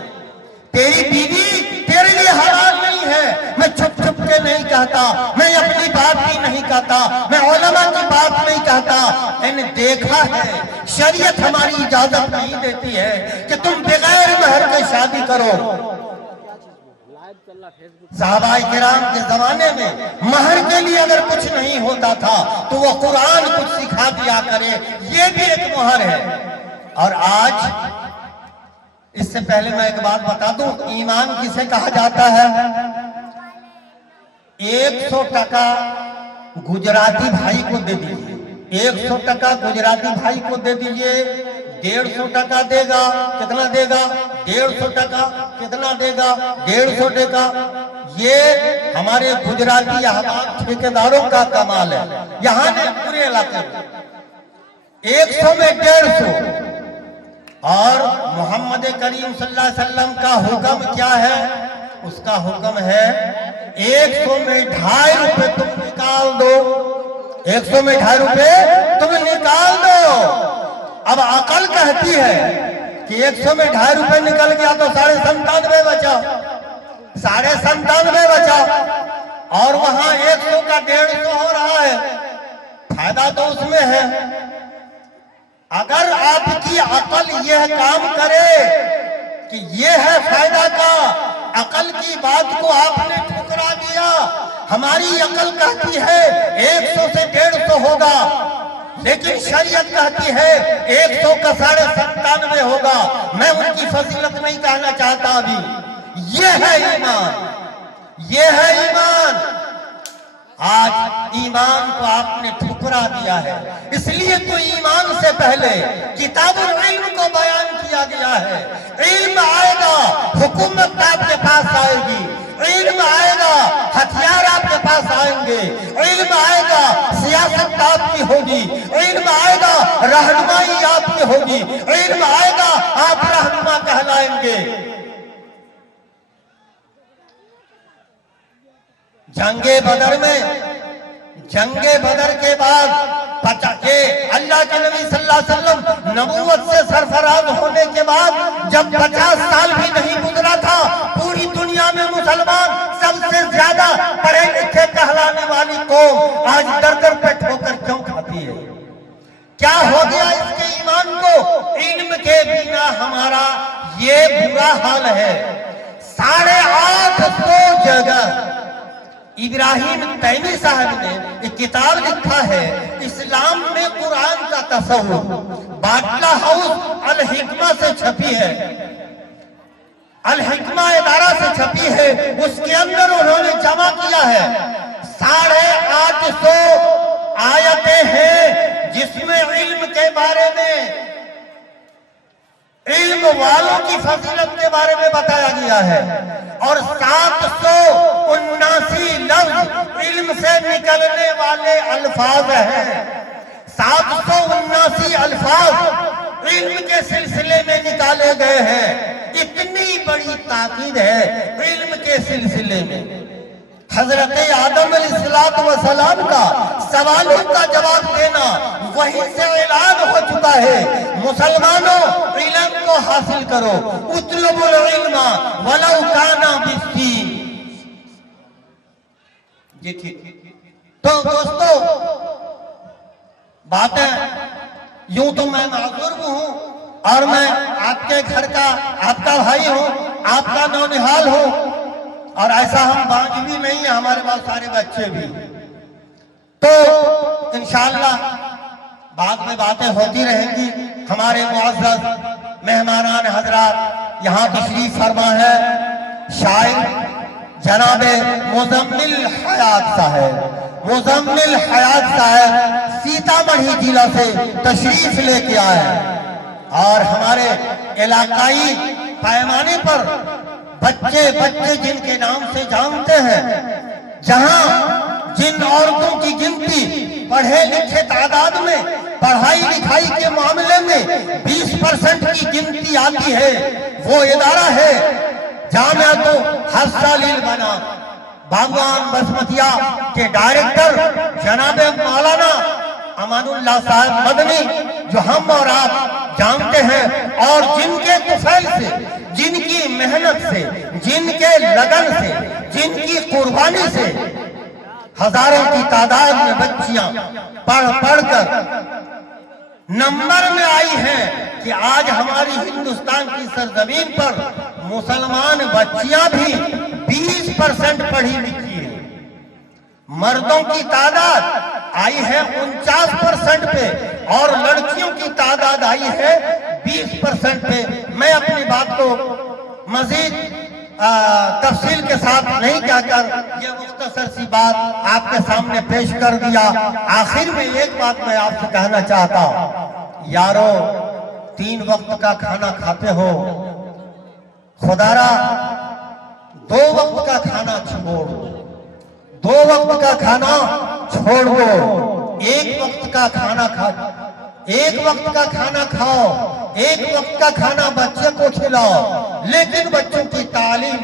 तेरी बीवी तेरे लिए हलाल नहीं है। मैं छुप छुप के नहीं कहता, मैं अपनी बात भी नहीं कहता, मैं उलमा की बात नहीं कहता। मैंने देखा है, शरीयत हमारी इजाजत नहीं देती है कि तुम बगैर महर के शादी करो। साहबाए किराम के जमाने में महर के लिए अगर कुछ नहीं होता था तो वो कुरान कुछ सिखा दिया करे, ये भी एक महर है। और आज, इससे पहले मैं एक बात बता दूं, ईमान किसे कहा जाता है? 100 टका गुजराती भाई को दे दीजिए, 100 टका गुजराती भाई को दे दीजिए, 150 टका देगा, कितना देगा? 150 टका, कितना देगा? 150 टका। ये हमारे गुजराती अहबाब ठेकेदारों का कमाल है। यहाँ ने पूरे इलाके में 100 में 150। और मोहम्मद करीम सल्लल्लाहु अलैहि वसल्लम का हुक्म क्या है? उसका हुक्म है 100 में 2.5 रुपए तुम निकाल दो, 100 में 2.5 रुपए तुम निकाल दो। अब अकल कहती है कि 100 में 2.5 रुपए निकल गया तो 97.5 बचा, 97.5 बचा, और वहां 100 का 150 हो रहा है, फायदा तो उसमें है। अगर आपकी अकल यह काम करे कि यह है फायदा का, अकल की बात को आपने ठुकरा दिया। हमारी अकल कहती है 100 से 150 होगा, लेकिन शरीयत कहती है 100 का 97.5 होगा। मैं उनकी फजीलत नहीं कहना चाहता अभी। ये है ईमान, ये है ईमान। आज ईमान को आपने ठुकरा दिया है, इसलिए तो ईमान से पहले किताबुल इल्म को बयान किया गया है। इल्म आएगा, हुकूमत आपके पास आएगी, इल्म आएगा, हथियार आपके पास आएंगे, इल्म आएगा, सियासत आपकी होगी, इल्म आएगा, रहनुमाई आपकी होगी, इल्म आएगा, आप रहनुमा कहलाएंगे। जंगे बदर में, जंगे बदर के बाद अल्लाह के नबी सल्लल्लाहु अलैहि वसल्लम नबूवत से सरफराज होने के बाद जब 50 साल भी नहीं गुजरा था, पूरी दुनिया में मुसलमान सबसे ज्यादा पढ़े लिखे कहलाने वाली कौम आज दर दर पे ठोकर क्यों खाती है? क्या हो गया इसके ईमान को? इल्म के बिना हमारा ये बुरा हाल है। 850 जगह इब्राहिम तैमी साहब ने एक किताब लिखा है, इस्लाम में कुरान का तसव्वुर, बाटला हाउस अल हिकमा से छपी है। अल हिकमा इदारा से छपी है, उसके अंदर उन्होंने जमा किया है 850 आयतें हैं जिसमें इल्म के बारे में, इल्म वालों की फजीलत के बारे में बताया गया है। और 779 लफ्ज इल्म से निकलने वाले अल्फाज हैं। 779 अल्फाज इल्म के सिलसिले में निकाले गए हैं। इतनी बड़ी ताकीद है इल्म के सिलसिले में। हजरत आदम अलैहिस्सलाम का सवालों का जवाब देना वहीं से ऐलान हो चुका है, मुसलमानों इल्म को हासिल करो, उतलुबुल इल्मा वलौ काना बिस्सीन। जी ठीक। तो दोस्तों, बातें यूं तो मैं माजूर हूं और मैं आपके घर का आपका भाई हूं, आपका नौनिहाल हूं, और ऐसा हम बांझ भी नहीं है, हमारे पास सारे बच्चे भी। तो इंशाअल्लाह बाद में बातें होती रहेंगी। हमारे मुअज़्ज़ज़ मेहमानान हजरात यहाँ तशरीफ फरमा है शायर जनाबे मुज़म्मिल हयात साहब, मुज़म्मिल हयात साहब सीतामढ़ी जिला से तशरीफ लेके आए हैं और हमारे इलाकाई पैमाने पर बच्चे जिनके नाम से जानते हैं, जहां जिन औरतों की गिनती पढ़े लिखे तादाद में पढ़ाई लिखाई के मामले में 20% की गिनती आती है, वो इदारा है जामिअतो हफ्सालील बनात। बागवान बसमतिया के डायरेक्टर जनाबे मौलाना अमानुल्लाह साहब मदनी, जो हम और आप जानते हैं और जिनके तुफैल से, जिनकी मेहनत से, जिनके लगन से, जिनकी कुर्बानी से हजारों की तादाद में बच्चियां पढ़कर नंबर में आई हैं कि आज हमारी हिंदुस्तान की सरजमीन पर मुसलमान बच्चियां भी 20% पढ़ी लिखी है। मर्दों की तादाद आई है 49% पे और लड़कियों की तादाद आई है 20% पे। मैं अपनी बात को मजीद तफसील के साथ नहीं कहकर यह मुख्तसर सी बात आपके सामने पेश कर दिया। आखिर में एक बात मैं आपसे कहना चाहता हूं, यारो 3 वक्त का खाना खाते हो, खुदारा 2 वक्त का खाना छोड़, 2 वक्त का खाना छोड़ दो, 1 वक्त का खाना खा, 1 वक्त का खाना खाओ, 1 वक्त का खाना बच्चे को खिलाओ, लेकिन बच्चों की तालीम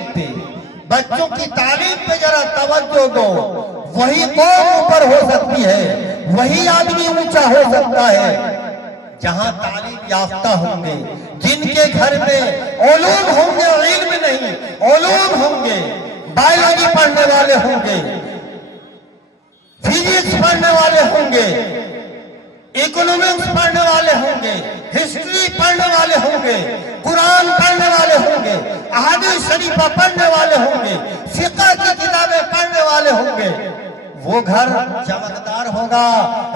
पे जरा तवज्जो दो। वही कौम ऊपर हो सकती है, वही आदमी ऊंचा हो सकता है जहां तालीम याफ्ता होंगे, जिनके घर में उलूम होंगे, इल्म नहीं उलूम होंगे, बायोलॉजी पढ़ने वाले होंगे, फिजिक्स पढ़ने वाले होंगे, इकोनॉमिक्स पढ़ने वाले होंगे, हिस्ट्री पढ़ने वाले होंगे, कुरान पढ़ने वाले होंगे, अहादीस शरीफा पढ़ने वाले होंगे, फिक़ह की किताबें पढ़ने वाले होंगे। वो घर चमकदार होगा,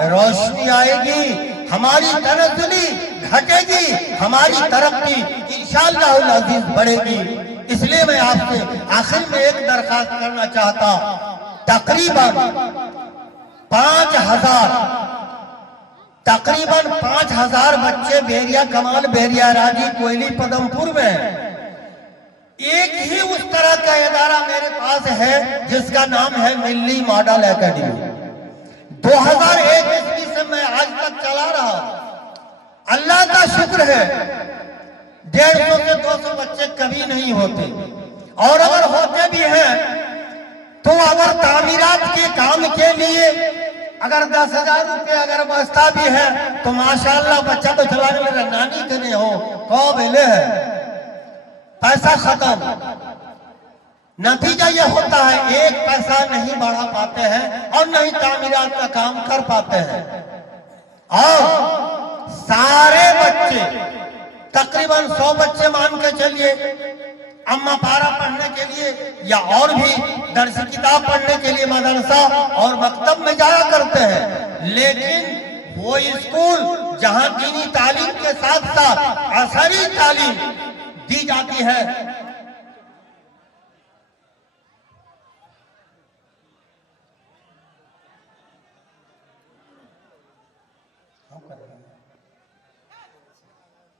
रोशनी आएगी, हमारी तनज़्ज़ुली घटेगी, हमारी तरक्की इंशाअल्लाह अज़ीज़ बढ़ेगी। इसलिए मैं आपसे आखिर में एक दरखास्त करना चाहता, तकरीबन 5,000 बच्चे बेरिया कमाल, बेरिया राजी, कोयली, पदमपुर में। एक ही उस तरह का इदारा मेरे पास है जिसका नाम है मिल्ली मॉडल एकेडमी। 2001 ईस्वी से मैं आज तक चला रहा हूं। अल्लाह का शुक्र है 150 से 200 बच्चे कभी नहीं होते, और अगर होते भी हैं तो अगर तामीरात के काम के लिए अगर 10,000 रुपये अगर बचता भी है तो माशाअल्लाह बच्चा तो चला गया, नानी कने हो कौ बेले है, पैसा खत्म। नतीजा यह होता है 1 पैसा नहीं बढ़ा पाते हैं और नहीं तामीरात का काम कर पाते हैं। और सारे बच्चे तकरीबन 100 बच्चे मान के चलिए अम्मा पारा पढ़ने के लिए या और भी दर्स किताब पढ़ने के लिए मदरसा और मकतब में जाया करते हैं, लेकिन वो स्कूल जहां दीनी तालीम के साथ साथ असरी तालीम दी जाती है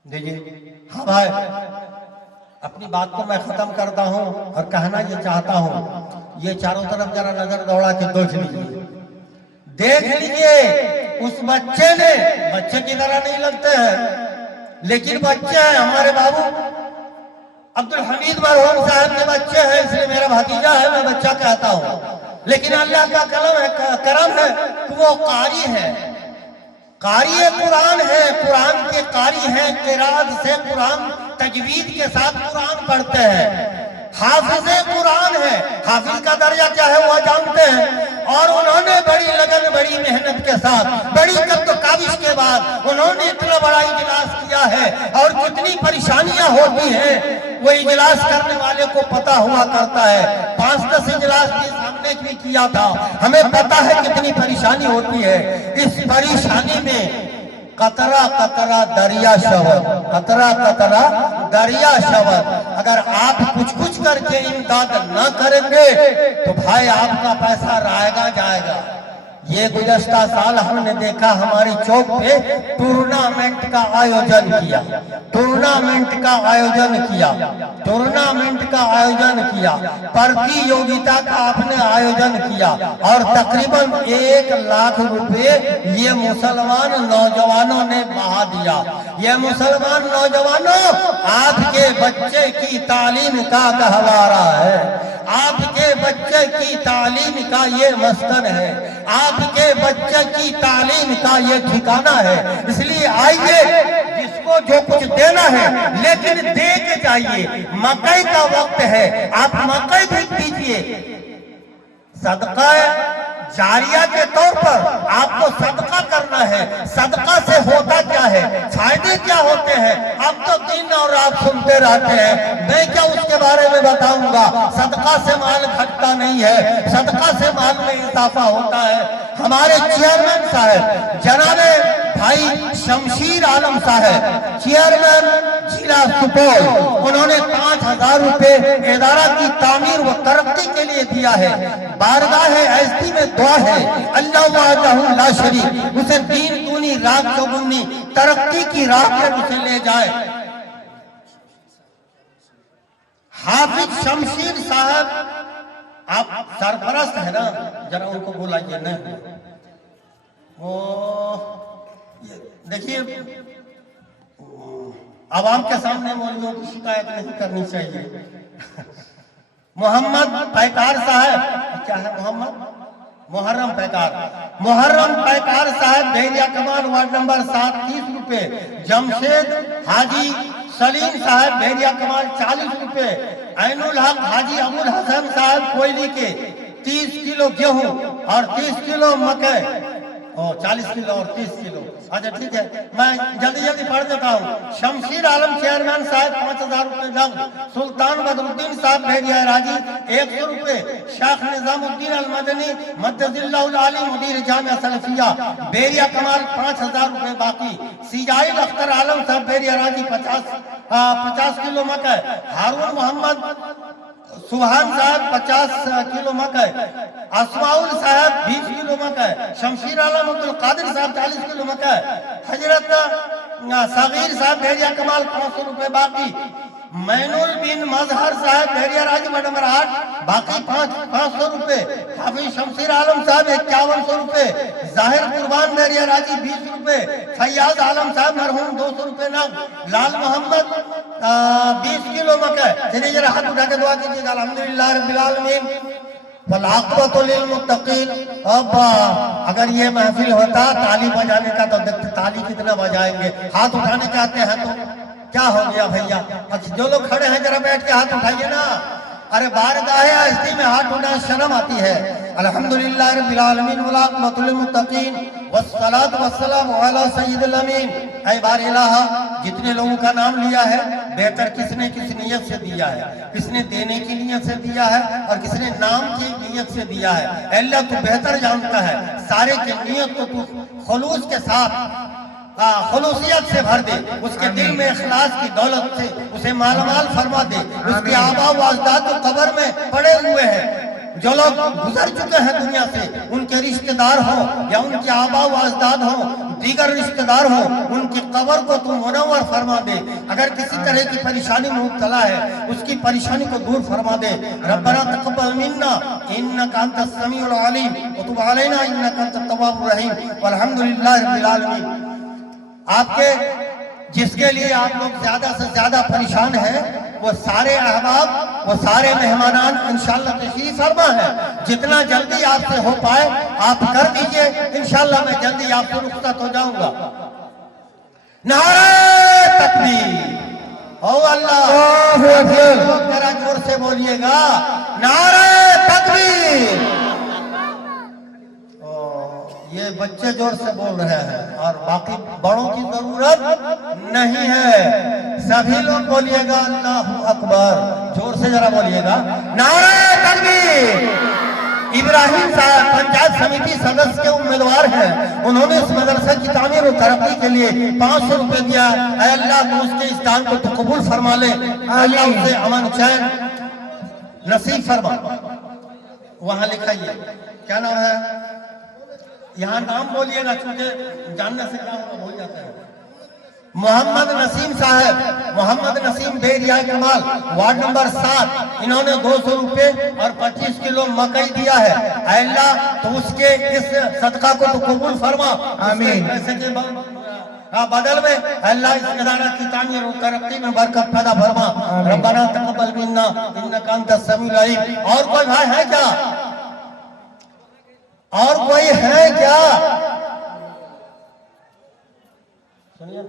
दीजिए। हाँ भाई, अपनी बात को मैं खत्म करता हूँ और कहना ये चाहता हूँ, ये चारों तरफ जरा नजर दौड़ा के देख लीजिए उस बच्चे ने, बच्चे की तरह नहीं लगते हैं लेकिन बच्चे हैं, हमारे बाबू अब्दुल हमीद मरहूम साहब के बच्चे हैं, इसलिए मेरा भतीजा है, मैं बच्चा कहता हूँ। लेकिन अल्लाह का करम है कि वो कारी है, कारी कुरान है, कुरान के कारी हैं, किरात से कुरान तजवीद के साथ कुरान पढ़ते हैं, हाफिज कुरान है। हाफिज का दर्जा क्या है वह जानते हैं। और उन्होंने बड़ी लगन, बड़ी मेहनत के साथ, बड़ी कद्दकाबिश के बाद उन्होंने इतना बड़ा इजलास किया है। और कितनी परेशानियां होती हैं वो इजलास करने वाले को पता हुआ करता है। 5-10 इजलास भी सामने भी किया था, हमें पता है कितनी परेशानी होती है। इस परेशानी में कतरा कतरा दरिया शवर, कतरा कतरा दरिया शवर। अगर आप कुछ करके इमदाद न करेंगे तो भाई आपका पैसा रहेगा जाएगा। ये गुज़श्ता साल हमने देखा, हमारी चौक पे टूर्नामेंट का आयोजन किया, टूर्नामेंट का आयोजन किया, टूर्नामेंट का आयोजन किया, प्रतियोगिता का आपने आयोजन किया और तकरीबन 1 लाख रुपए ये मुसलमान नौजवानों ने बहा दिया। ये मुसलमान नौजवानों आपके बच्चे की तालीम का गहवारा है, आपके बच्चे की तालीम का ये मस्कन है, आपके बच्चे की तालीम का ये ठिकाना है। इसलिए आइए, जिसको जो कुछ देना है लेकिन दे के जाइए। मकई का वक्त है, आप मकई भी दीजिए। सदका जारिया के तौर पर आपको सदका करना है। सदका से होता क्या है, फायदे क्या होते हैं, अब तो दिन और रात सुनते रहते हैं, मैं क्या उसके बारे में बताऊंगा। सदका से माल घटता नहीं है, सदका से माल में इजाफा होता है। हमारे चेयरमैन साहब जनाबे भाई शमशीर आलम साहब, चेयरमैन जिला सुपौल, उन्होंने 5000 रुपए इदारा की तामीर व तरक्की के लिए दिया है। बारगाह ऐसी में दुआ है, अल्लाह वहदहु ला शरीक उसे दीन दूनी रात चौगुनी तरक्की की राह पर उसे ले जाए। हाफिज शमशीर साहब, आप सरपरस्त है ना, जरा उनको बुलाइए ना। वो देखिए, आवाम के सामने मौलवियों की शिकायत नहीं करनी चाहिए। मोहम्मद पैकार साहब, क्या है मोहम्मद मुहर्रम पैकार, मुहर्रम पैकार साहब भेड़िया कमान वार्ड नंबर 7 30 रुपए। जमशेद हाजी सलीम साहब भेड़िया कमान 40 रुपए। ऐनुल हक हाजी अबुल हसन साहब कोयली के 30 किलो गेहूं और 30 किलो मकई, 40 किलो और 30 किलो। अच्छा ठीक है, मैं जल्दी पढ़ देता हूँ। शमशीर आलम चेयरमैन साहब 5000 रुपए नकद। सुल्तान बदरुद्दीन साहब भेड़िया राजी 100 रुपए। शेख निजामुद्दीन अल मदनी मद्दजिल्लाहुल आली मुदीर जामिया सलफिया बेरिया कमाल 5000 रुपए बाकी। सिजाइल अख्तर आलम साहब बेरिया राजी 50 किलो मकई। हारून मोहम्मद सुहान साहब 50 किलो मकई। असमाउल साहब 20 किलो मकई। शमशीर आलम अब्दुल कादिर साहब 40 किलो मकई। हजरत सगीर साहब भेड़िया कमाल 500 रुपए बाकी। मैनुल बिन मजहर साहब भेड़िया राजी नंबर 8 बाकी 500 रुपए। हाफिज शमशीर आलम साहब 5100 रुपए। जाहिर कुर्बान भेड़िया राजी 20 रुपए। फैयाज आलम साहब मरहूम 200 रुपए नकद। लाल मोहम्मद 20 किलो मकई। चलिए जरा हाथ उठा के दुआ कीजिएगा। अल्हम्दुलिल्लाह रब्बिल आलमीन वल आक़िबतु लिल मुत्तक़ीन। अब अगर ये महफिल होता ताली बजाने का तो देखते ताली कितना बजाएंगे। हाथ उठाने चाहते हैं तो क्या हो गया भैया? अच्छा जो लोग खड़े हैं जरा बैठ के हाथ उठाइए ना। अरे बारगाहे आज़ती में हाथ उठाना शर्म आती है। अल्हम्दुलिल्लाह रब्बिल आलमीन वल आक़िबतु लिल मुत्तक़ीन वस्सलातु वस्सलामु अला सय्यिदिल अमीन। ऐ बार इलाहा, जितने लोगों का नाम लिया है बेहतर किसने किस नियत से दिया है, किसने देने की नियत से दिया है और किसने नाम की नियत से दिया है। अल्लाह तू बेहतर जानता है। सारे की नियत को तू खुलूस के साथ खुलूसियत से भर दे। उसके दिल में इखलास की दौलत से उसे मालामाल फरमा दे। उसके आबा व अजदाद तो कब्र में पड़े हुए हैं। जो लोग गुजर चुके हैं दुनिया से, उनके रिश्तेदार हो या उनके आबा व अजदाद हो, दीगर रिश्तेदार हो, उनकी कब्र को तू मुनव्वर फरमा दे। अगर किसी तरह की परेशानी में मुब्तला है, उसकी परेशानी को दूर फरमा दे। रब्बना तक़ब्बल मिन्ना इन्नका अंतस समीउल अलीम व तुब अलैना इन्नका अंतत तव्वाबुर रहीम वल्हम्दुलिल्लाहि रब्बिल आलमीन। आपके जिसके लिए आप लोग ज्यादा से ज्यादा परेशान हैं, वो सारे अहबाब, वो सारे मेहमानान इंशाअल्लाह तशरीफ फरमा है। जितना जल्दी आपसे हो पाए आप कर दीजिए, इंशाअल्लाह मैं जल्दी आपसे रुखसत हो जाऊंगा। नारे तकबीर, ओ अल्लाह, जरा जोर से बोलिएगा, नारे तकबीर। ये बच्चे जोर से बोल रहे हैं और बाकी बड़ों की जरूरत नहीं है। सभी लोग बोलिएगा अल्लाहू अकबर, जोर से जरा बोलिएगा, नारे तकबीर। इब्राहिम साहब पंचायत समिति सदस्य के उम्मीदवार हैं। उन्होंने इस मदरसे की तामीर और तरक्की के लिए 500 रुपए दिया। अल्लाह तो उसके इस दान को तो कबूल फरमा ले, अल्लाह उसे अमन चैन नसीब फरमा। वहां लिखाइए, क्या नाम है? यहाँ नाम बोलिएगा, चूंकि जानने से क्या होगा भूल जाता है। मोहम्मद नसीम साहब, मोहम्मद नसीम बेरिया कमाल, वार्ड नंबर 7। इन्होंने 200 रुपए और 25 किलो मकई दिया है। अल्लाह तो उसके इस सदका को तो कबूल फरमा, आमीन। पैसे के बदल में अल्लाह इस खजाना की तामीर और तरक्की में बरकत पैदा फरमा। रब्बना तक़ब्बल मिन्ना इन्नका अंतस समीउल अलीम। और कोई भाई है क्या? और कोई है क्या? सुनिए,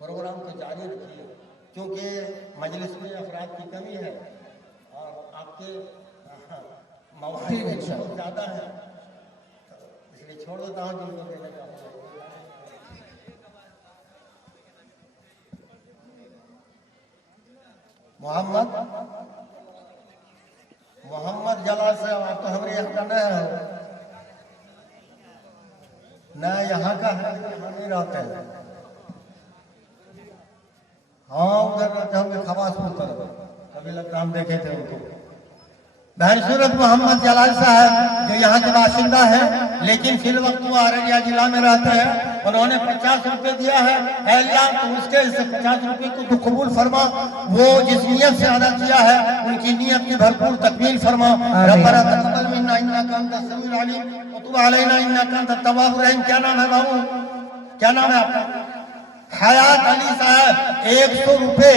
प्रोग्राम को जारी रखिए, क्योंकि मजलिस में अफराद की कमी है और आपके मवाहिब बहुत ज्यादा है, इसलिए छोड़ देता हूँ जिनको देने का। मोहम्मद जलाल से आप तो हमारे यहाँ का न है, न यहाँ का है, यहाँ नहीं रहते हैं। हाँ उधर रहते होंगे खवासपुर तरफ, कभी लगता हम देखे थे उनको। बहन सूरत मोहम्मद जलाल साहब जो यहाँ के बाशिंदा है, लेकिन फिल वक्त वो अररिया जिला में रहते हैं। उन्होंने 50 रुपए दिया है। अल्लाह तो उसके इस 50 रुपए को तो कबूल फरमा। वो जिस नियत से अदा किया है, उनकी नियत की भरपूर तकमील फरमा। रब्बना तक़ब्बल मिन्ना इन्नका अंतस समीउल अलीम व तुब अलैना इन्नका अंतत तव्वाबुर रहीम। क्या नाम है बाबू? क्या नाम है आपका? हयात अली साहब 100 रुपए।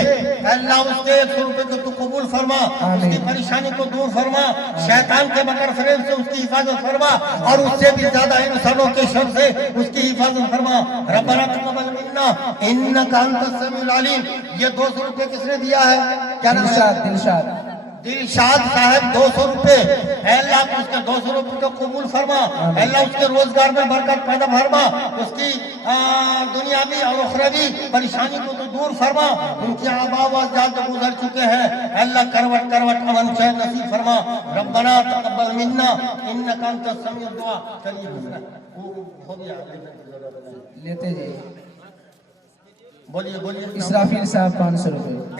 अल्लाह उसके 100 रुपए को तो कबूल फरमा, उसकी परेशानी को दूर फरमा, शैतान के मकर फरेब से उसकी हिफाजत फरमा और उससे भी ज्यादा इंसानों के शर से उसकी हिफाजत फरमा। रब्बना तक़ब्बल मिन्ना इन्नका अंतस समीउल अलीम। ये 200 रुपए किसने दिया है? क्या नाम है? दिलशाद साहब 200 रुपए। अल्लाह उसके 200 रुपए को कबूल फरमा। अल्लाह उसके रोजगार में बरकत पैदा फरमा, उसकी दुनियावी और उखरवी परेशानी को तो दूर फरमा। उनके आबा व अजदाद जो गुजर चुके हैं, अल्लाह करवट करवट अमन चैन नसीब फरमा। रब्बना तक़ब्बल मिन्ना इन्नका अंतस समीउद दुआ। चलिए हो गया, लेते जाइए। बोलिए बोलिए। इसराफिल साहब 500 रुपए।